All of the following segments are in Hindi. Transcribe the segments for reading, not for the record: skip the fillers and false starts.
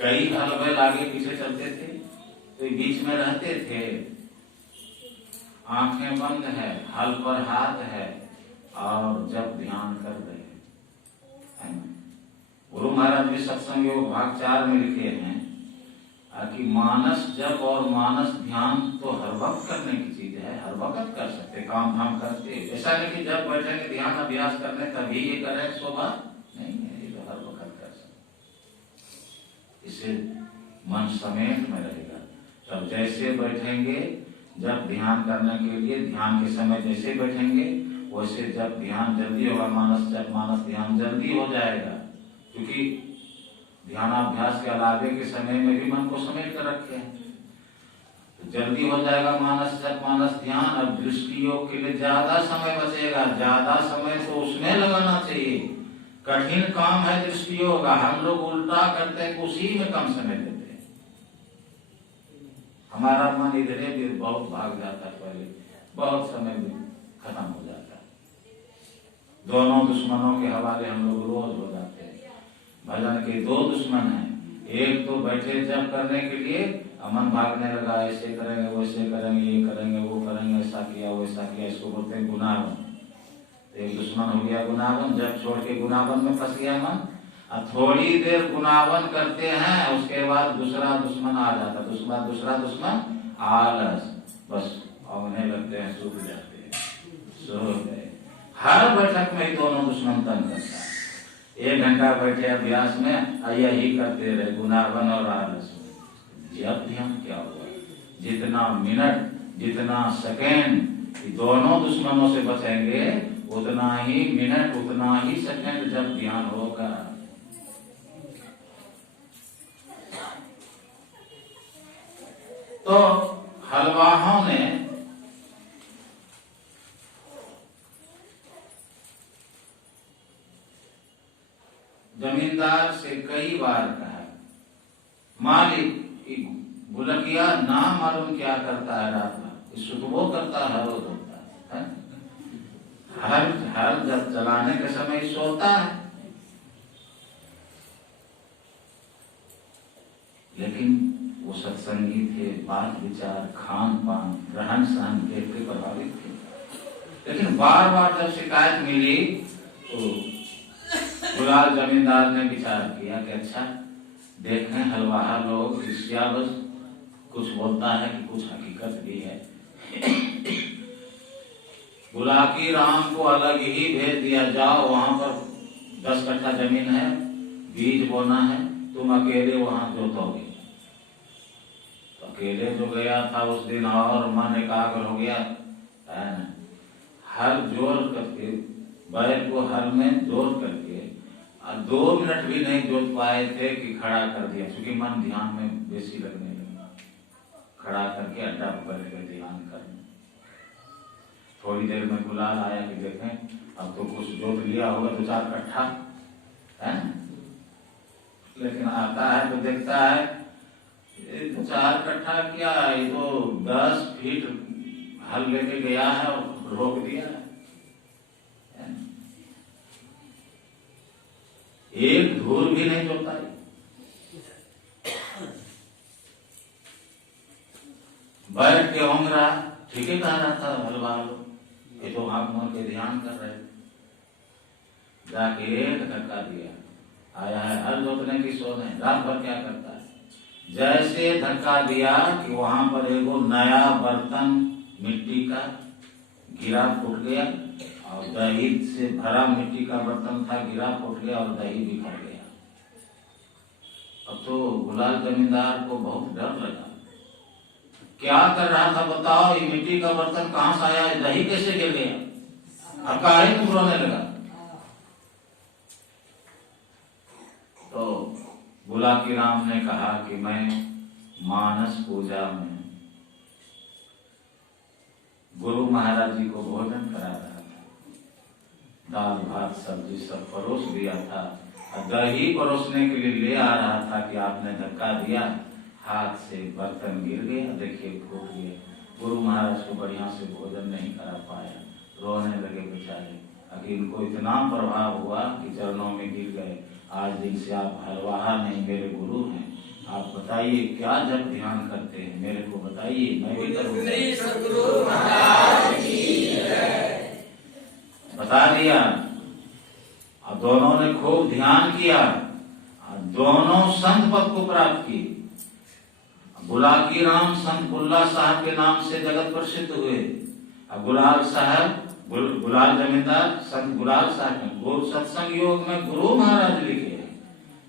कई हल आगे पीछे चलते थे, तो बीच में रहते थे, आंखें बंद है, हल पर हाथ है, और जब ध्यान कर रहे हैं। गुरु महाराज भी सत्संग योग भाग 4 में लिखे हैं कि मानस जप और मानस ध्यान तो हर वक्त करने की चीज है, हर वक्त कर सकते, काम धाम करते। ऐसा नहीं कि जब बैठेंगे ध्यान अभ्यास करने तभी ये करें, सो बात नहीं है, ये तो हर वक्त कर सकते। इसे मन समेत में रहेगा। तब जैसे बैठेंगे, जब ध्यान करने के लिए ध्यान के समय जैसे बैठेंगे, वैसे जब ध्यान जल्दी होगा, मानस जप मानस ध्यान जल्दी हो जाएगा, क्योंकि ध्यानाभ्यास के अलावे के समय में भी मन को समेट कर रखे हैं, तो जल्दी हो जाएगा मानस जप मानस ध्यान। अब दृष्टि योग के लिए ज्यादा समय बचेगा, ज्यादा समय तो उसमें लगाना चाहिए। कठिन काम है दृष्टि योग, हम लोग उल्टा करते हैं, उसी में कम समय देते हैं। हमारा मन इधर भी बहुत भाग जाता है, पहले बहुत समय में खत्म हो जाता है। दोनों दुश्मनों के हवाले हम लोग रोज हो जाते हैं। भजन के 2 दुश्मन हैं, एक तो बैठे जप करने के लिए मन भागने लगा, ऐसे करेंगे वैसे करेंगे, ये करेंगे वो करेंगे, ऐसा किया वैसा किया, इसको बोलते हैं गुनावन। एक दुश्मन हो गया गुनावन, जब छोड़ के गुनावन में फंस गया मन। अब थोड़ी देर गुनावन करते हैं, उसके बाद दूसरा दुश्मन आ जाता, दूसरा दुश्मन आलस, बस औंधने लगते हैं, सूख जाते हैं, सो गए। हर बैठक में दोनों दुश्मन तंग करता है। 1 घंटा बैठे अभ्यास में, यही करते रहे, गुनावन और आलस। जब ध्यान क्या हुआ, जितना मिनट जितना सेकेंड दोनों दुश्मनों से बचेंगे, उतना ही मिनट उतना ही सेकेंड जब ध्यान होगा। तो हलवाहों ने जमींदार से कई बार कहा, मालिक बुलकिया ना मालूम क्या करता है रात में, सुबह करता है, रोज होता है, हर जब चलाने के समय सोता है। लेकिन वो सत्संगी थे, बात विचार खान पान रहन सहन देख के प्रभावित थे। लेकिन बार बार जब शिकायत मिली तो गुलाल जमींदार ने विचार किया कि अच्छा देखें, हलवाहा लोग ईर्ष्यावश कुछ बोलता है कि कुछ हकीकत भी है। बुलाकी राम को अलग ही भेज दिया, जाओ वहां पर 10 कट्ठा जमीन है, बीज बोना है, तुम अकेले वहां जोतोगे। तो अकेले जो गया था उस दिन और मन एकाग्र हो गया, हर जोर करके बैल को हल में जोर करके 2 मिनट भी नहीं जोत पाए थे कि खड़ा कर दिया, क्योंकि मन ध्यान में बेसी लगने लगा। खड़ा करके अड्डा पर ध्यान करने। थोड़ी देर में गुलाल आया कि देखें अब तो कुछ जोत लिया होगा 2-4 कट्ठा है, लेकिन आता है तो देखता है 2-4 कट्ठा क्या, ये तो 10 फीट हल लेके गया है और रोक दिया है। एक धूल भी नहीं जोता है। बैठ के होंगरा, ठीक है कह रहा था हलवा लोग, ये तो आप मन के ध्यान कर रहे। जाके एक धक्का दिया, आया है हल जोतने की सोने, रात भर क्या करता है। जैसे धक्का दिया कि वहां पर एगो नया बर्तन मिट्टी का गिरा, फूट गया, और दही से भरा मिट्टी का बर्तन था, गिरा फूट गया और दही भी फट गया। अब तो गुलाल जमींदार को बहुत डर लगा, क्या कर रहा था बताओ, ये मिट्टी का बर्तन कहां से आया, दही कैसे गिर गया, अब काहे तुम रोने लगा। तो बुलाकी राम ने कहा कि मैं मानस पूजा में गुरु महाराज जी को भोजन करा रहा था, दाल भात सब्जी सब परोस दिया था, दही परोसने के लिए ले आ रहा था कि आपने धक्का दिया, हाथ से बर्तन गिर गया, देखिए फूट गया। गुरु महाराज को बढ़िया से भोजन नहीं करा पाया, रोने लगे बेचारे। अभी इनको इतना प्रभाव हुआ कि चरणों में गिर गए, आज दिन से आप हलवाहा नहीं मेरे गुरु हैं, आप बताइए क्या जब ध्यान करते हैं, मेरे को बताइए, मैं भी करूँगा। बता दिया। और दोनों ने खूब ध्यान किया, दोनों संत पद को प्राप्त किए। गुलाकी राम संत बुल्ला साहब के नाम से जगत प्रसिद्ध हुए। गुलाल साहब, गुलाल जमींदार संत गुलाल साहब, गुरु सत्संग योग में गुरु महाराज लिखे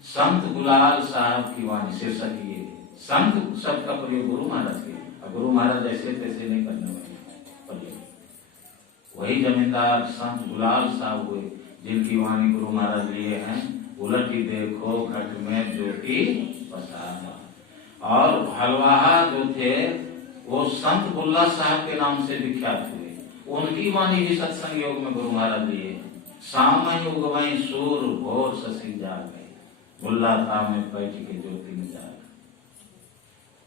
संत गुलाल साहब की वाणी, शीर्षक ये संत शब्द का प्रयोग गुरु महाराज के। गुरु महाराज ऐसे तैसे नहीं करने वाले, वही जमींदार संत गुलाल साहब हुए जिनकी वाणी गुरु महाराज लिए हैं, उलटी देखो घट में ज्योति पसारा। और हलवाहा जो थे वो संत बुल्ला साहब के नाम से विख्यात हुए, उनकी वाणी भी सत्संग योग में गुरु महाराज लिए। साम युग वही सूर भोर शशि जाग गए, बुल्ला था में बैठ के ज्योति में जाग।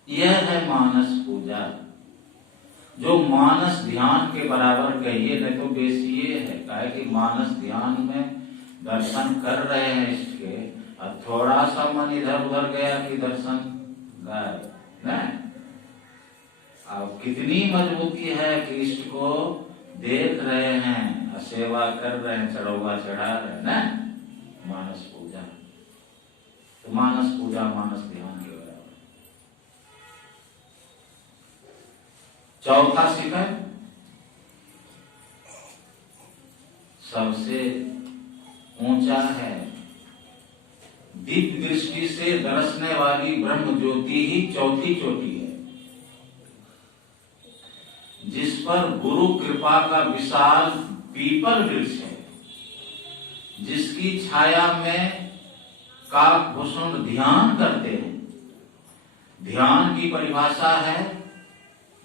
यह है मानस पूजा, जो मानस ध्यान के बराबर कहिए, नहीं तो बेसिए है। काहे कि मानस ध्यान में दर्शन कर रहे हैं इसके, और थोड़ा सा मन इधर उधर गया कि दर्शन गायब। अब कितनी मजबूती है कि इष्ट को देख रहे हैं, सेवा कर रहे हैं, चढ़ौवा चढ़ा रहे हैं ना, मानस पूजा। तो मानस पूजा मानस ध्यान के बराबर। चौथा शिखर सबसे ऊंचा है, दिव्य दृष्टि से दरसने वाली ब्रह्म ज्योति ही चौथी चोटी है, जिस पर गुरु कृपा का विशाल पीपल वृक्ष है, जिसकी छाया में काकभूषण ध्यान करते हैं। ध्यान की परिभाषा है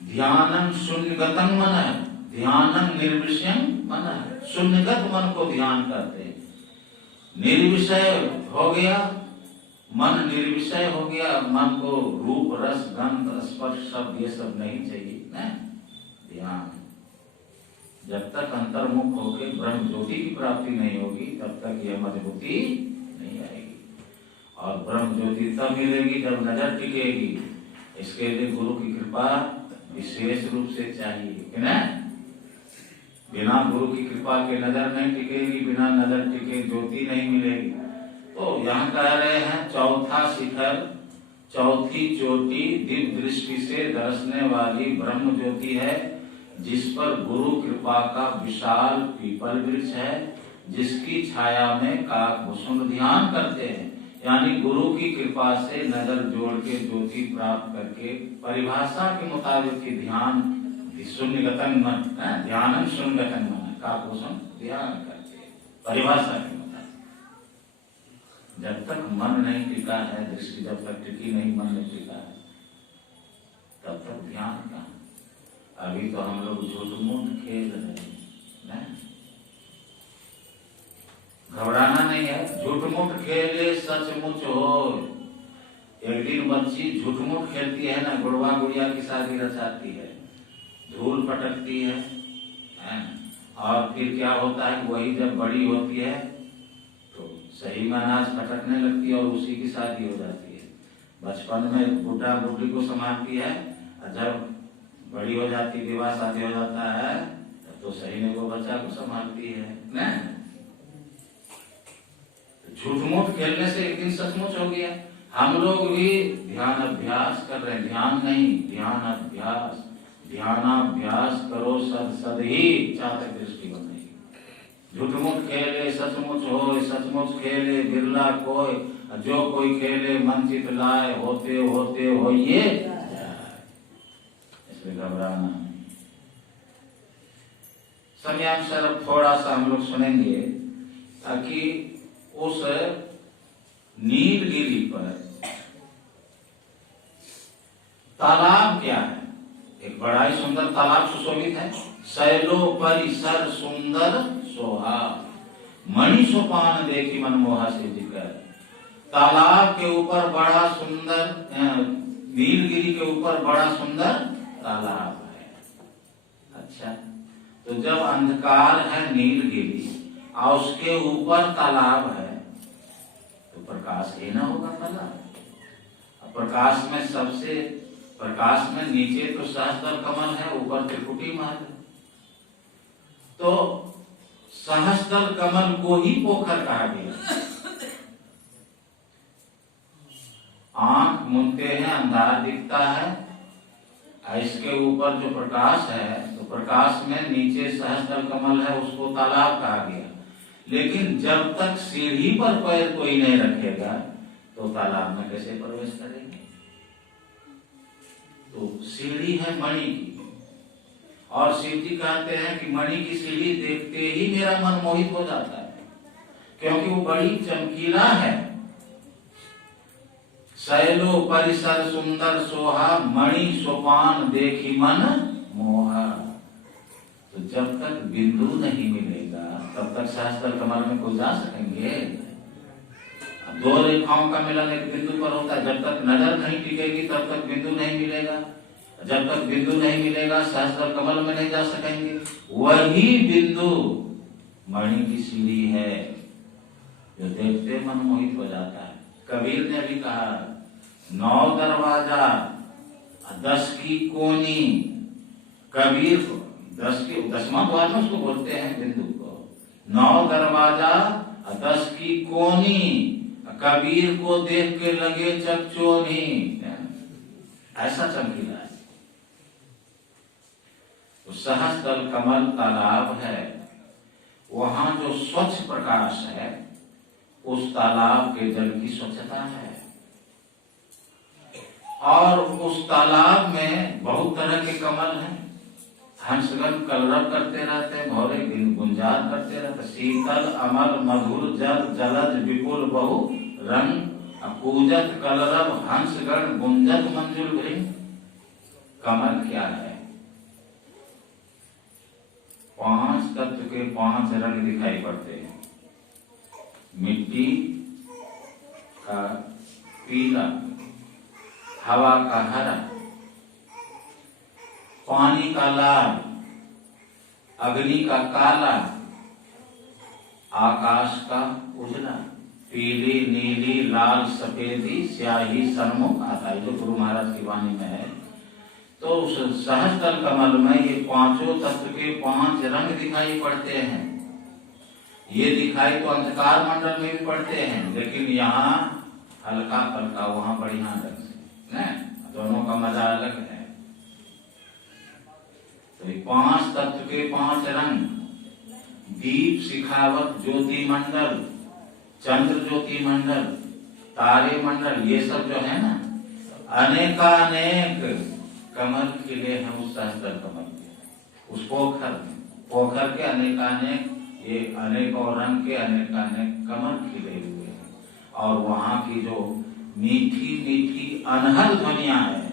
ध्यानं शून्यगतं मनः, ध्यानं निर्विषयं मनः। शून्यगत मन को ध्यान करते हैं, निर्विषय हो गया मन, निर्विषय हो गया मन को रूप रस गंध स्पर्श शब्द ये सब नहीं चाहिए ना। ध्यान जब तक अंतर्मुख होकर ब्रह्म ज्योति की प्राप्ति नहीं होगी तब तक यह मजबूती नहीं आएगी। और ब्रह्म ज्योति तब मिलेगी जब नजर टिकेगी। इसके लिए गुरु की कृपा विशेष रूप से चाहिए कि ना। बिना गुरु की कृपा के नजर नहीं टिकेगी, बिना नजर टिके ज्योति नहीं मिलेगी। तो यहाँ कह रहे हैं चौथा शिखर, चौथी चोटी दिव्य दृष्टि से दर्शने वाली ब्रह्म ज्योति है, जिस पर गुरु कृपा का विशाल पीपल वृक्ष है, जिसकी छाया में काकभूषण ध्यान करते हैं। यानी गुरु की कृपा से नजर जोड़ के ज्योति प्राप्त करके परिभाषा के मुताबिक की ध्यान शून्यगतं मन, ध्यानं शून्यगतं मन, काकभूषण ध्यान करके परिभाषा के मुताबिक। जब तक मन नहीं टिका है, दृष्टि जब तक टिकी नहीं, मन नहीं टिका है, तब तक ध्यान कहाँ। अभी तो हम लोग झूठ मूठ खेल रहे हैं, घबराना नहीं है। झूठ मूठ खेले सचमुच हो। एक दिन बच्ची झूठ मूठ खेलती है ना, गुड़वा गुड़िया की शादी रचाती है, धूल पटकती है, और फिर क्या होता है, वही जब बड़ी होती है तो सही में अनाज फटकने लगती है और उसी की शादी हो जाती है। बचपन में बुढ़ा बुढ़ी को संभालती है, और जब बड़ी हो जाती, विवाह शादी हो जाता है, तो सही में वो बच्चा को संभालती है ना। झूठ मूठ खेलने से एक दिन सचमुच हो गया। हम लोग भी ध्यान अभ्यास कर रहे हैं, ध्यान नहीं, ध्यान अभ्यास। ध्यानाभ्यास करो सद सद ही चातक दृष्टि बनेगी। झूठ मूठ खेले सचमुच हो, सचमुच खेले बिरला कोई, जो कोई खेले मन चित लाए, होते होते होइए, इसलिए घबराना नहीं। समयांशर अब थोड़ा सा हम लोग सुनेंगे, ताकि उस नीलगिरी पर तालाब क्या है। एक बड़ा ही सुंदर तालाब सुशोभित है। शैलो परिसर सुंदर सोहा, मणि सोपान देखी मनमोहा से जिक्र। तालाब के ऊपर बड़ा सुंदर, नीलगिरी के ऊपर बड़ा सुंदर तालाब है। अच्छा, तो जब अंधकार है नीलगिरी और उसके ऊपर तालाब है, तो प्रकाश ही ना होगा तालाब। प्रकाश में सबसे प्रकाश में नीचे तो सहस्त्र कमल है, ऊपर त्रिकुटी महल है। तो सहस्त्र कमल को ही पोखर कहा गया। आंख मूंदते हैं, अंधार दिखता है, इसके ऊपर जो प्रकाश है तो प्रकाश में नीचे सहस्त्र कमल है, उसको तालाब कहा गया। लेकिन जब तक सीढ़ी पर पैर कोई नहीं रखेगा तो तालाब में कैसे प्रवेश करेंगे? तो सीढ़ी है मणि की, और शिव जी कहते हैं कि मणि की सीढ़ी देखते ही मेरा मन मोहित हो जाता है, क्योंकि वो बड़ी चमकीला है। शैलो परिसर सुंदर सोहा, मणि सोपान देखी मन मोहा। तो जब तक बिंदु नहीं मिलेगा तब तक सहस्त्र कमल में कोई जा सकेंगे? दो रेखाओं का मिलन एक बिंदु पर होता है। जब तक नजर नहीं टिकेगी तब तक बिंदु नहीं मिलेगा। जब तक बिंदु नहीं मिलेगा सहस्त्र कमल में नहीं जा सकेंगे। वही बिंदु मणि की सीढ़ी है जो देखते मन मोहित हो जाता है। कबीर ने भी कहा 9 दरवाजा 10 की कोनी। कबीर को 10वां द्वार में उसको बोलते हैं बिंदु को। 9 दरवाजा 10 की कोनी, कबीर को देख के लगे चकचोनी। ऐसा चमकीला है। तो सहस्त्र कमल तालाब है, वहां जो स्वच्छ प्रकाश है उस तालाब के जल की स्वच्छता है। और उस तालाब में बहुत तरह के कमल हैं। हंसगण कलरव करते रहते, भौरे गुंजार करते रहते। शीतल अमल मधुर जल जलज विपुल बहु रंग, पूजत कलरव हंसगण गुंजत मंजुल भृंग। कमल क्या है? 5 तत्व के 5 रंग दिखाई पड़ते हैं। मिट्टी का पीला, हवा का हरा, पानी का लाल, अग्नि का काला, आकाश का उजला, पीली नीली लाल सफेदी स्याही सन्मुख आता है, जो गुरु महाराज की वाणी में है। तो सहस्त्र कमल में ये 5 तत्व के 5 रंग दिखाई पड़ते हैं। ये दिखाई तो अंधकार मंडल में भी पड़ते हैं, लेकिन यहाँ हल्का हल्का, वहां बढ़िया ढंग से, दोनों का मजा अलग है। तो 5 तत्व के 5 रंग, दीप शिखावत ज्योति मंडल, चंद्र ज्योति मंडल, तारे मंडल, ये सब जो है ना, अनेकानेक कमल खिले हैं उस सहस्त्र कमल के, उस पोखर के अनेकानेक, ये अनेक और रंग के अनेकानेक कमल खिले हुए हैं। और वहां की जो मीठी मीठी अनहद ध्वनियां है,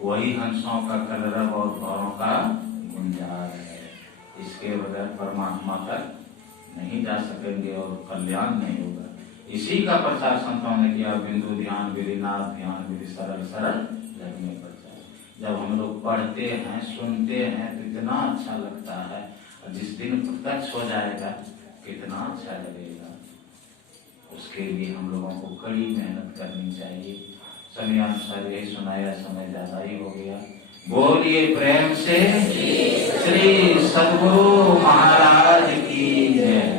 वही हंसों का कलरव और भौरों का गुंजार है। इसके बगैर परमात्मा तक नहीं जा सकेंगे और कल्याण नहीं होगा। इसी का प्रचार संतों ने किया। बिंदु ध्यान विधिनाथ ध्यान विधि सरल सरल जग में प्रचार। जब हम लोग पढ़ते हैं सुनते हैं तो इतना अच्छा लगता है, और जिस दिन प्रत्यक्ष हो जाएगा कितना अच्छा लगेगा। उसके लिए हम लोगों को कड़ी मेहनत करनी चाहिए। समयानुसार यही सुनाया, समय ज्यादा ही हो गया। बोलिए प्रेम से श्री सद्गुरु महाराज की जय।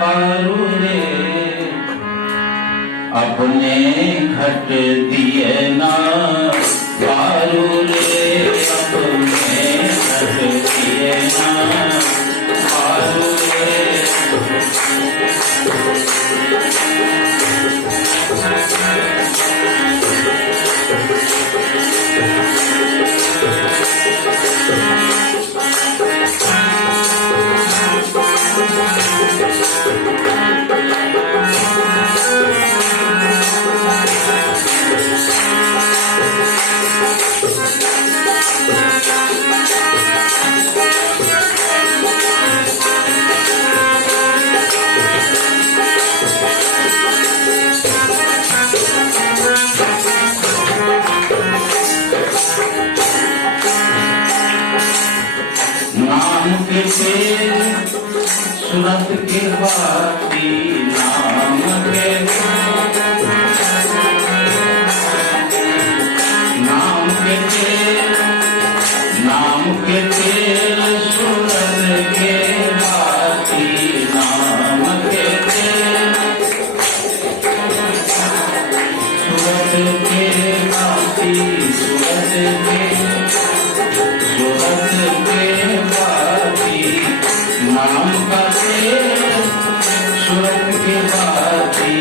पारू रे अपने घट दिए ना पारू रे अपने घट दिए ना पारू रे सुरत के बाती नाम के तेल सुरत के बाती नाम के तेल सुरत के बाती सुरत के बाती नाम का तेल सुरत के बाती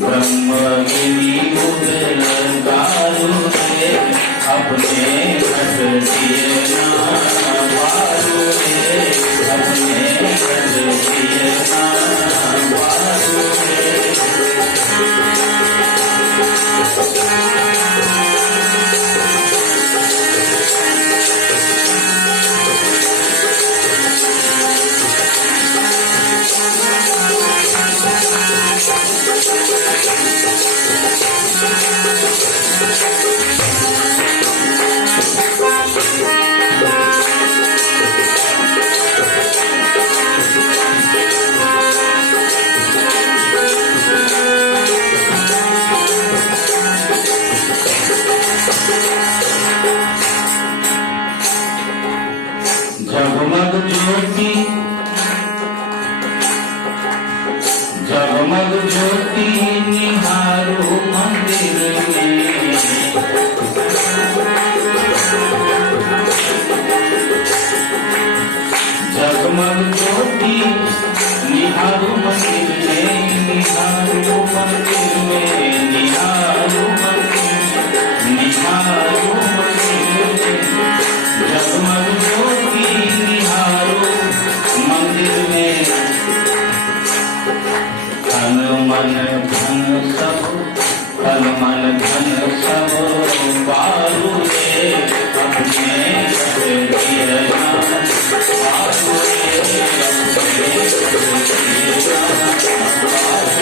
ब्रह्मगिनी उदर दारू रे अपने घट दिए ना पारू रे अपने घट दिए ना पारू रे जगमग ज्योति जगमग ज्योति निहारो मंदिर में जगमग ज्योति निहारो मंदिर में निहारो मंदिर में निहारो मंदिर में जगमग ज्योति निहारो मंदिर में धन मन धन सब पारू रे अपने घट दिए ना पारू रे अपने घट दिए ना पारू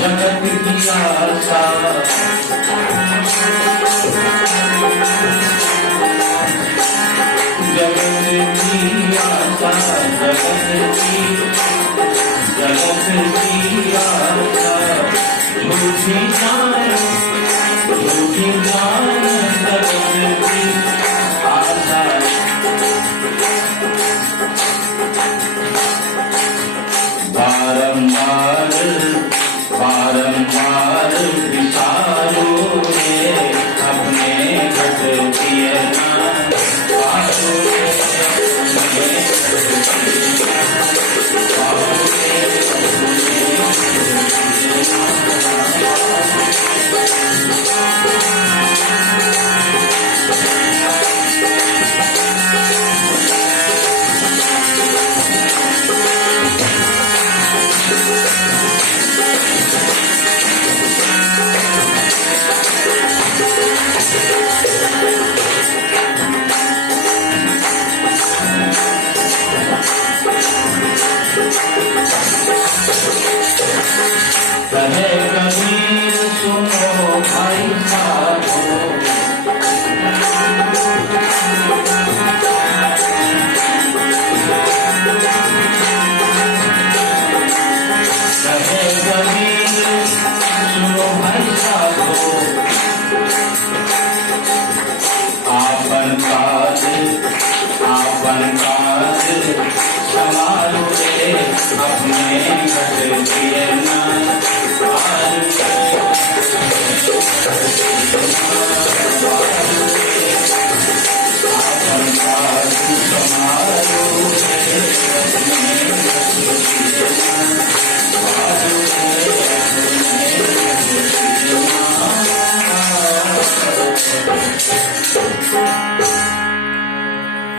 जगत की आशा जगत की आशा जगत की आशा झूठी जान जगत की आशा बारंबार विचारो रे अपने घट दिए ना पारू रे अपने घट दिए ना पारू रे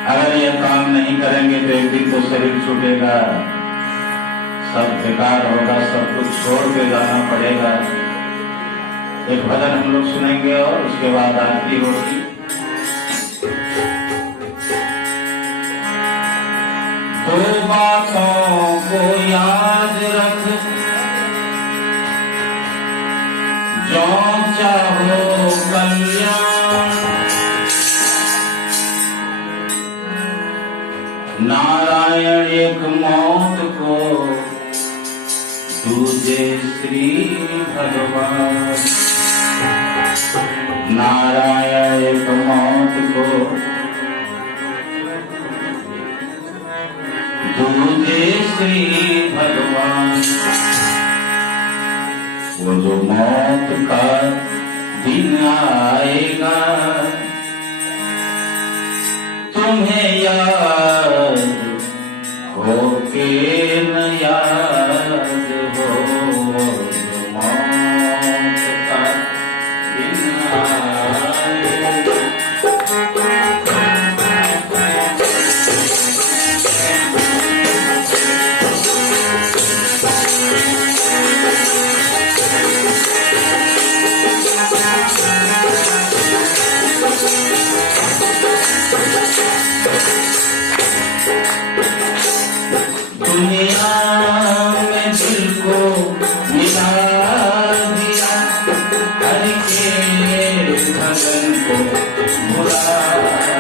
अगर ये काम नहीं करेंगे तो एक दिन तो शरीर छूटेगा, सब बेकार होगा, सब कुछ छोड़ के जाना पड़ेगा। एक भजन हम लोग सुनेंगे और उसके बाद आरती होगी। दो बातों को याद रख, जो चाहो कल्याण, नारायण एक मौत को, दूजे श्री भगवान। नारायण एक मौत को, दूजे श्री भगवान। वो जो मौत का दिन आएगा, तुम्हें याद हो के न याद हो, जो मौत का दिन आएगा। दुनिया में दिल को मिला दिया, हर के भजन को भुला दिया।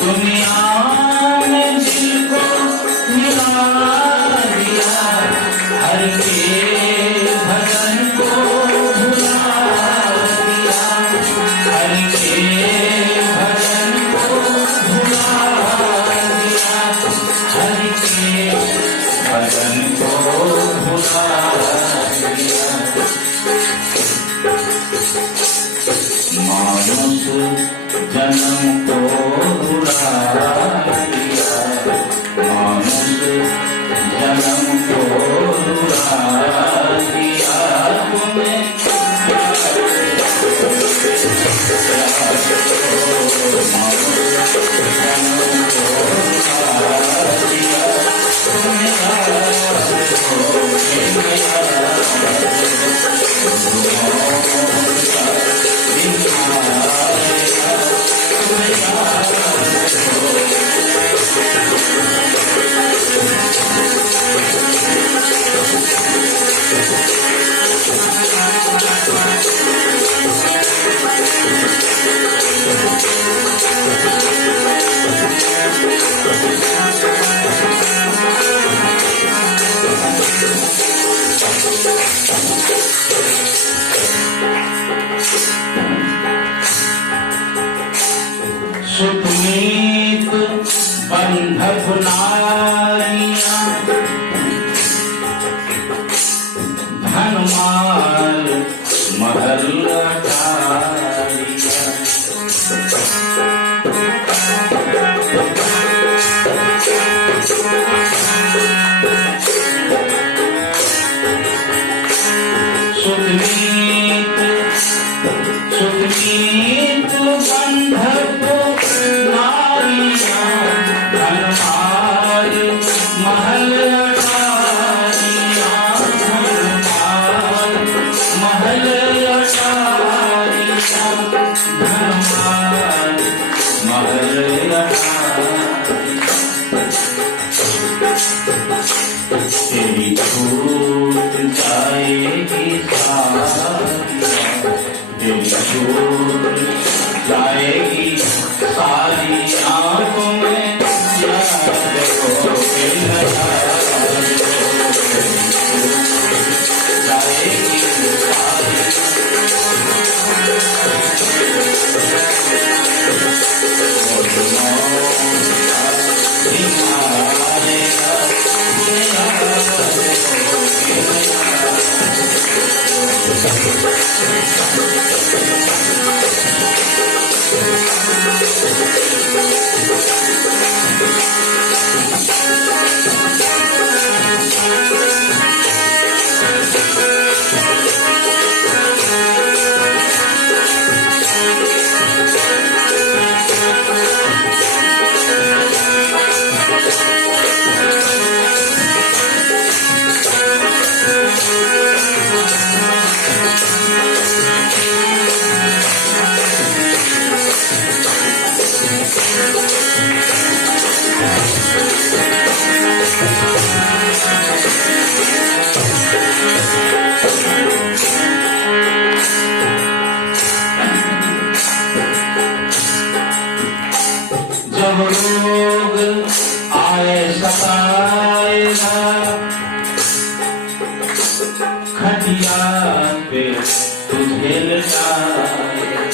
दुनिया में दिल को मिला दिया, हर के भजन को भुला दिया, हर के भजन को भुला दिया, हर के भजन को भुला दिया। मानुष जन्म को भुला दिया, मानुष जन्म को भुला दिया। तुम्हें सुखमीत बंधक नारियां, धनमाल महल अटारियां। खटिया पे तुझे लटाएगा।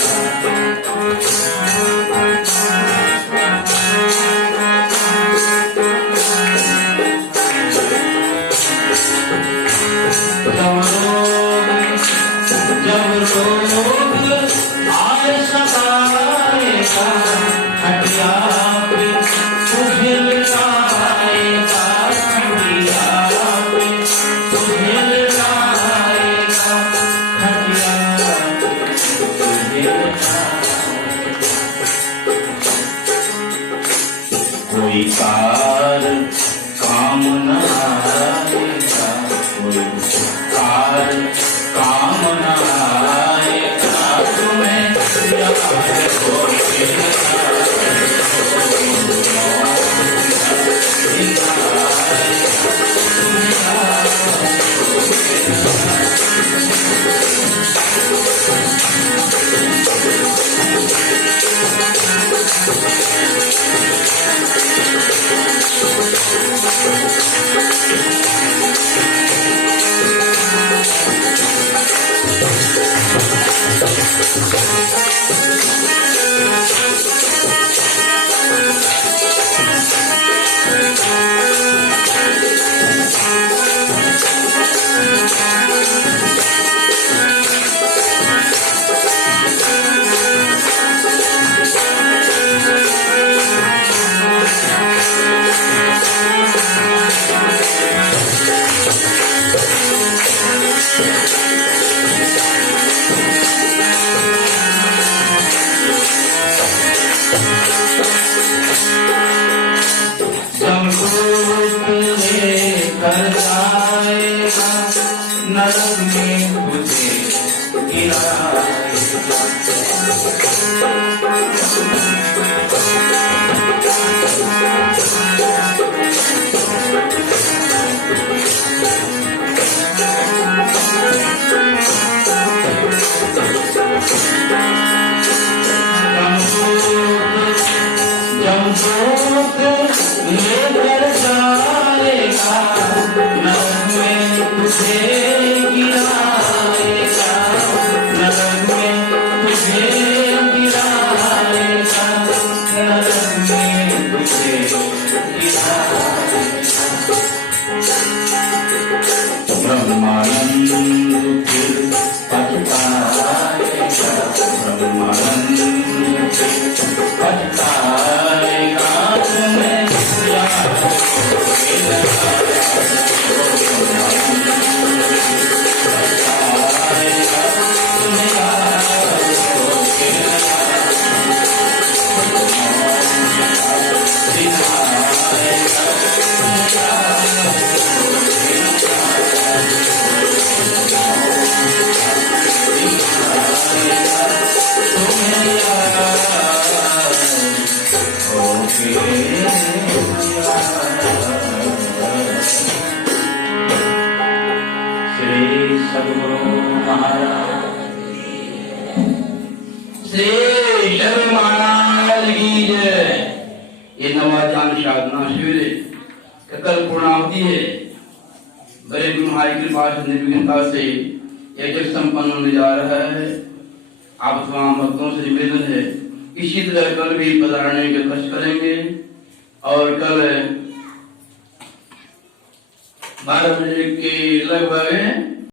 जब रोग आए सताएगा, खटिया पे तुझे लटाएगा, खटिया पे तुझे लटाएगा, खटिया पे तुझे लटाएगा। कोई कार काम न आएगा, कोई कार काम न आएगा, तुम्हें याद नरक में तुझे गिराएगा। लेकर जाएगा, नरक में तुझे गिराएगा, नरक में तुझे गिराएगा, नरक में तुझे गिराएगा। ब्रह्मानंद फिर पछताएगा, ब्रह्मानंद पछताएगा, तुम्हें याद श्री सद्गुरु महाराज, श्री शरण महाराज की जय। ये नवाचार साधना शिविर कल पूर्णावती है। बड़े गुरु महाराज की कृपा से निर्विघ्नता से यज्ञ संपन्न होने जा रहा है। आप तमाम भक्तों से निवेदन है, इसी तरह कल भी पधारने के कष्ट करेंगे और कल 12 बजे के लगभग